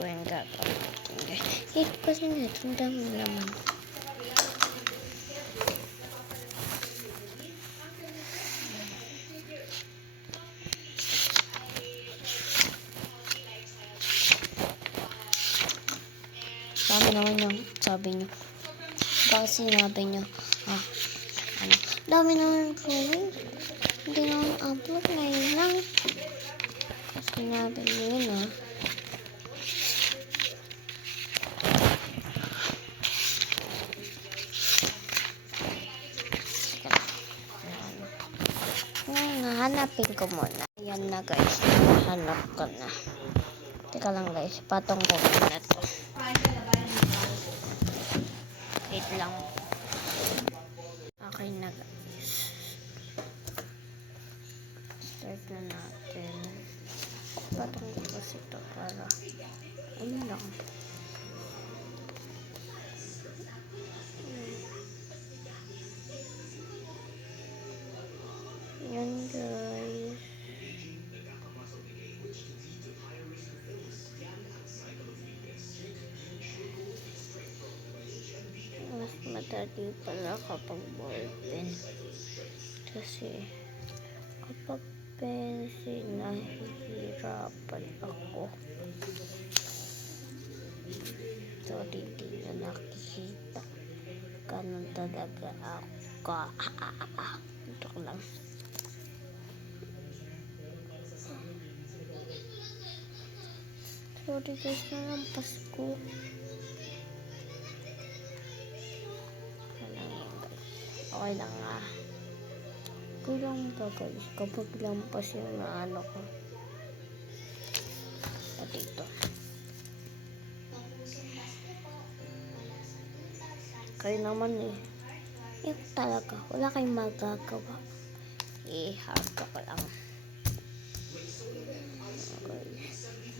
ko yung gagamitin guys. Ito kasi na itong dami naman. Dami naman yung sabi nyo. Bakit sinabi nyo? Ano? Dami naman po. Hindi naman upload ngayon lang. Sinabi nyo yun Hanapin ko muna. Ayan na guys. Hanap ko na. Teka lang guys. Patong ko muna to. Wait lang. Okay na guys. Start na natin. Patong ko kasi ito para ayun lang. Yan guys. Mas madali pala kapag ballpen. Kasi kapag pencil nahihirapan ako. Sorry, di na nakikita. Ganun talaga ako. Ito lang. Sorry guys, nalampas ko. Okay lang Okay lang ba guys? Kapag lampas yung naano ko. At ito. Kayo naman Yung talaga. Wala kayong magagawa. Harap ko lang.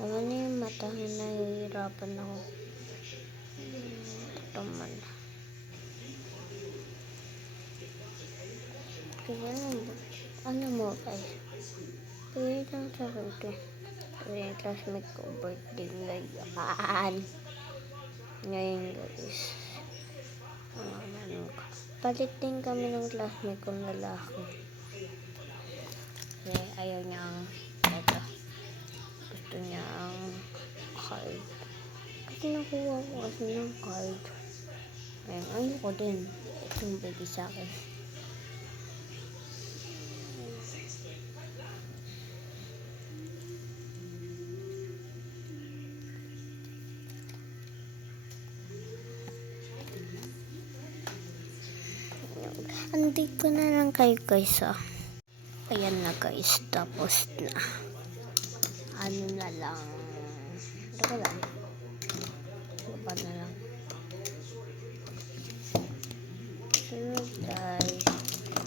Naman yung mata na nahihirapan ako. Ito man. Kaya ano mo guys? Kaya lang sa ito. Kaya yung classmate ko birthday ngayon. Ngayon guys. Palit din kami ng classmate kong lalaki. Kasi ayaw niya ito. Gusto niya ang card. Kasi nakuha ko kasi ng card. Ngayon, ayaw ko din. Itong baby sa akin. Andito na lang kayo guys Ayan na guys, tapos na. Ano na lang. Ito lang. Baba na lang. So guys,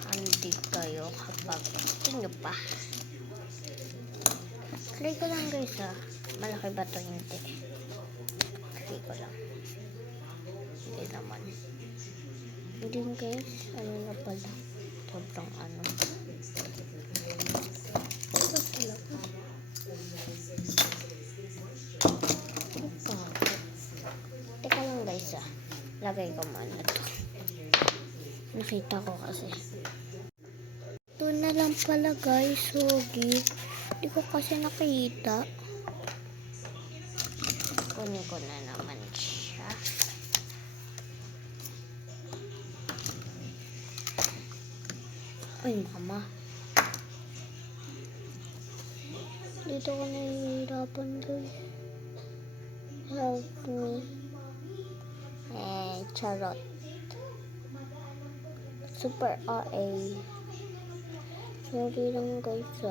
andito kayo kapag gusto nyo pa. Play ko lang guys Malaki ba ito? Hindi. Play ko lang. Hindi naman. Hindi guys, ano na pala. Sobrang ano. Ito talaga. Teka lang guys Lagay ko muna ito. Nakita ko kasi. Ito na lang pala guys. Sorry. Hindi ko kasi nakita. Kunin ko na naman siya. Ay mama. Dito ko nahihirapan guys. Help me. Charot. Super RA. Sorry lang guys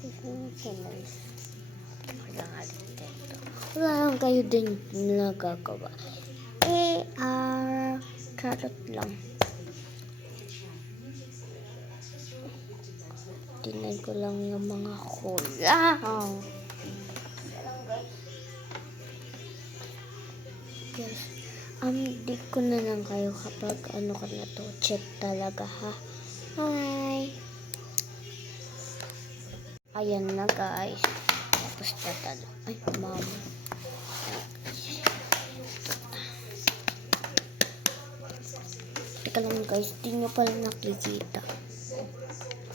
Kasi nice. Wala lang kayo din nagagawa. Charot lang. Tingnan ko lang yung mga kulang. Guys, di ko na lang kayo kapag ano ka na to. Check talaga Hi. Ayan na guys. Tapos tatalo. Ay, mama. Teka lang guys, di nyo pala nakikita.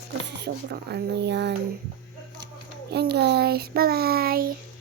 Kasi sobrang ano yan. Yan guys, bye bye!